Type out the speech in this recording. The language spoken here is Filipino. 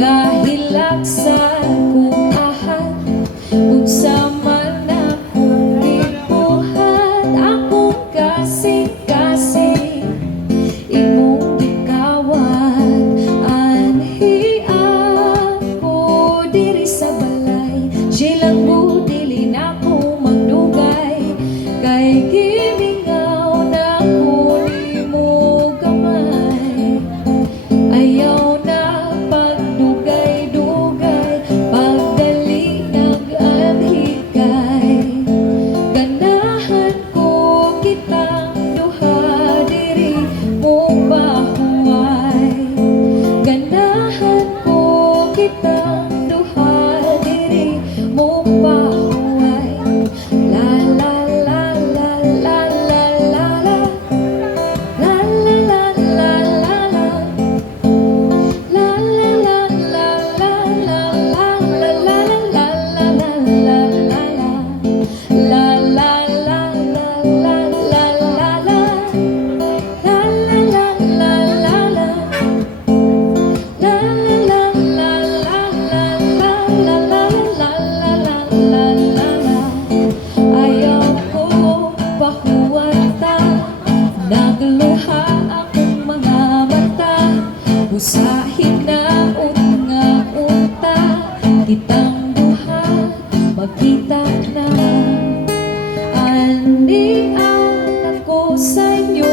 Gahilak sa kong ahad, unsa man akong gibuhat, akong kasing-kasing imong gikawat. Anhi ako diri sa balay, silang budili na ko magdugay, kay gimingaw na ko nimo gamay. Ayaw na pagdugay-dugay, pagdali nag-anhikay. Ganahan ko kitang duha diri mong bahuay. Ganahan ko kitang duha diri mong bahuay. La la la la la la la la. La la la la la la. La la la la la la la la la la la la la la. La la la la la la la la. La la la la la la. La la la la la la la la la la la la. Ayaw ko pahuwata, nagluha akong mga mata, usahin na unta, kitang duha magkita na. Andian ako sa inyo,